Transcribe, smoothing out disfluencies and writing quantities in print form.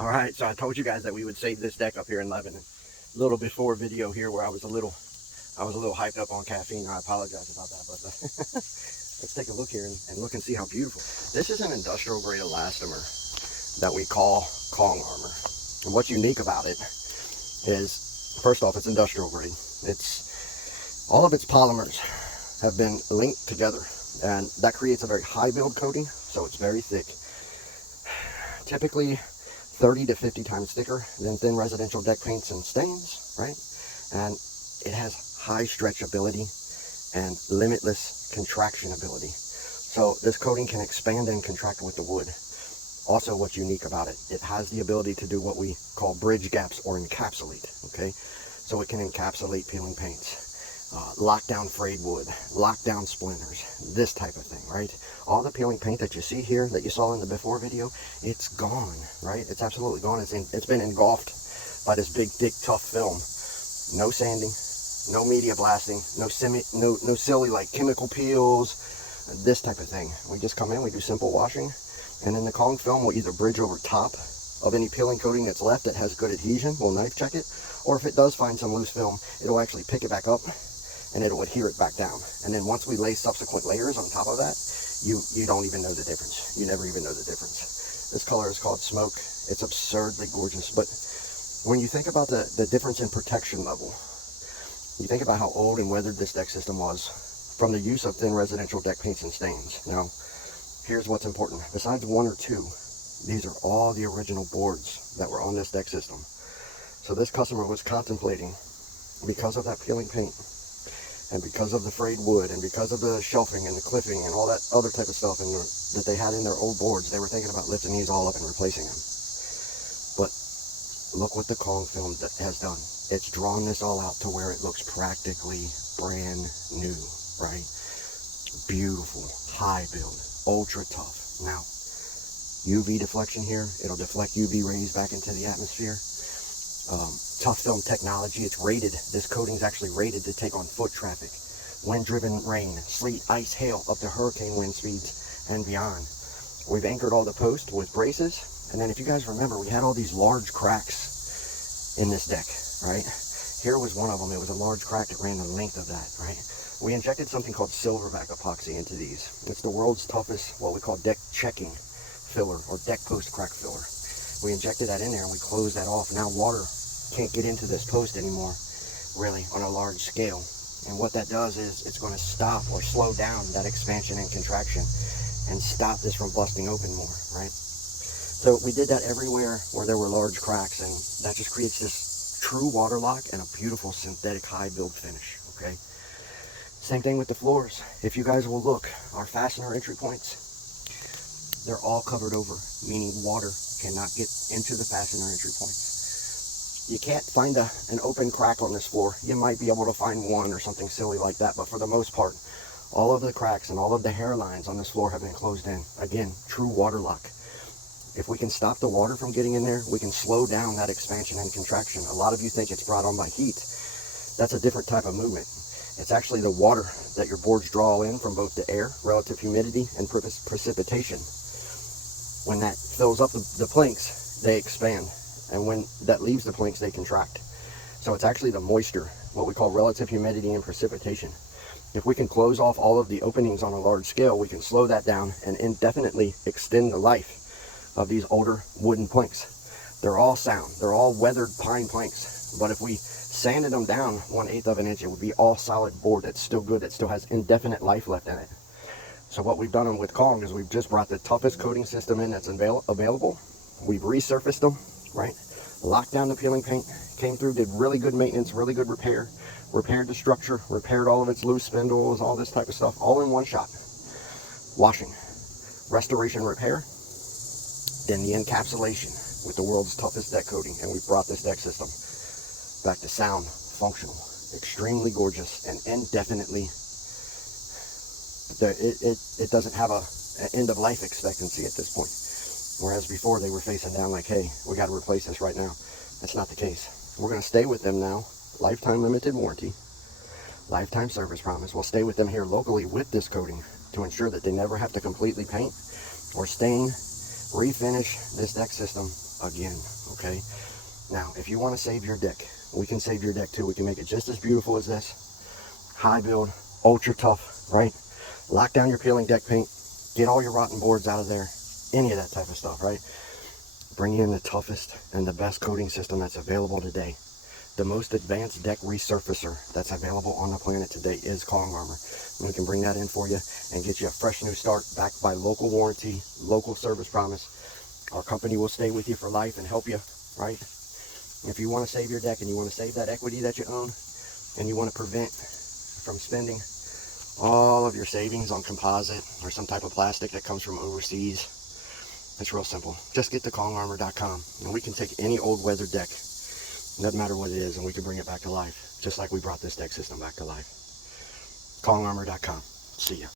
All right, so I told you guys that we would save this deck up here in Lebanon. A little before video here where I was a little hyped up on caffeine. I apologize about that, but let's take a look here and look and see how beautiful. This is an industrial grade elastomer that we call Kong armor. And what's unique about it is, first off, it's industrial grade. It's all of its polymers have been linked together, and that creates a very high build coating, so it's very thick. Typically 30 to 50 times thicker than thin residential deck paints and stains, right? And it has high stretchability and limitless contraction ability. So this coating can expand and contract with the wood. Also, what's unique about it, it has the ability to do what we call bridge gaps or encapsulate, okay? So it can encapsulate peeling paints, lock down frayed wood, lock down splinters, this type of thing, right? All the peeling paint that you see here, that you saw in the before video, it's gone, right? It's absolutely gone. It's been engulfed by this big, thick, tough film. No sanding, no media blasting, no silly like chemical peels, this type of thing. We just come in, we do simple washing, and then the Kong film will either bridge over top of any peeling coating that's left that has good adhesion. We'll knife check it, or if it does find some loose film, it'll actually pick it back up and it'll adhere it back down. And then once we lay subsequent layers on top of that, you don't even know the difference. You never even know the difference. This color is called smoke. It's absurdly gorgeous. But when you think about the difference in protection level, you think about how old and weathered this deck system was from the use of thin residential deck paints and stains. Now, here's what's important. Besides one or two, these are all the original boards that were on this deck system. So this customer was contemplating, because of that peeling paint, and because of the frayed wood, and because of the shelving and the cliffing and all that other type of stuff that they had in their old boards, they were thinking about lifting these all up and replacing them. But look what the Kong film has done. It's drawn this all out to where it looks practically brand new, right? Beautiful, high build, ultra tough. Now, UV deflection here, it'll deflect UV rays back into the atmosphere. Tough film technology, it's rated, this coating's actually rated to take on foot traffic, wind-driven rain, sleet, ice, hail, up to hurricane wind speeds and beyond. We've anchored all the posts with braces, and then if you guys remember, we had all these large cracks in this deck, right? Here was one of them. It was a large crack that ran the length of that, right? We injected something called silverback epoxy into these. It's the world's toughest, what we call deck checking filler, or deck post crack filler. We injected that in there and we closed that off. Now water can't get into this post anymore, really, on a large scale. And what that does is it's going to stop or slow down that expansion and contraction and stop this from busting open more, right? So we did that everywhere where there were large cracks, and that just creates this true water lock and a beautiful synthetic high build finish, okay? Same thing with the floors. If you guys will look, our fastener entry points, they're all covered over, meaning water cannot get into the fastener entry points. You can't find an open crack on this floor. You might be able to find one or something silly like that, but for the most part, all of the cracks and all of the hairlines on this floor have been closed in. Again, true water lock. If we can stop the water from getting in there, we can slow down that expansion and contraction. A lot of you think it's brought on by heat. That's a different type of movement. It's actually the water that your boards draw in from both the air, relative humidity, and precipitation. When that fills up the planks, they expand. And when that leaves the planks, they contract. So it's actually the moisture, what we call relative humidity and precipitation. If we can close off all of the openings on a large scale, we can slow that down and indefinitely extend the life of these older wooden planks. They're all sound. They're all weathered pine planks. But if we sanded them down 1/8 of an inch, it would be all solid board that's still good, that still has indefinite life left in it. So what we've done with Kong is we've just brought the toughest coating system in that's available. We've resurfaced them, right? Locked down the peeling paint, came through, did really good maintenance, really good repair, repaired the structure, repaired all of its loose spindles, all this type of stuff, all in one shot. Washing, restoration, repair, then the encapsulation with the world's toughest deck coating. And we brought this deck system back to sound, functional, extremely gorgeous, and indefinitely, it doesn't have an end of life expectancy at this point. Whereas before they were facing down like, hey, we got to replace this right now. That's not the case. We're going to stay with them now. Lifetime limited warranty, lifetime service promise. We'll stay with them here locally with this coating to ensure that they never have to completely paint or stain, refinish this deck system again, okay? Now, if you want to save your deck, we can save your deck too. We can make it just as beautiful as this. High build, ultra tough, right? Lock down your peeling deck paint, get all your rotten boards out of there, any of that type of stuff, right? Bring in the toughest and the best coating system that's available today. The most advanced deck resurfacer that's available on the planet today is Kong Armor. And we can bring that in for you and get you a fresh new start, backed by local warranty, local service promise. Our company will stay with you for life and help you, right? If you want to save your deck and you want to save that equity that you own, and you want to prevent from spending all of your savings on composite or some type of plastic that comes from overseas, it's real simple. Just get to kongarmor.com and we can take any old weathered deck, doesn't matter what it is, and we can bring it back to life, just like we brought this deck system back to life. kongarmor.com. See ya.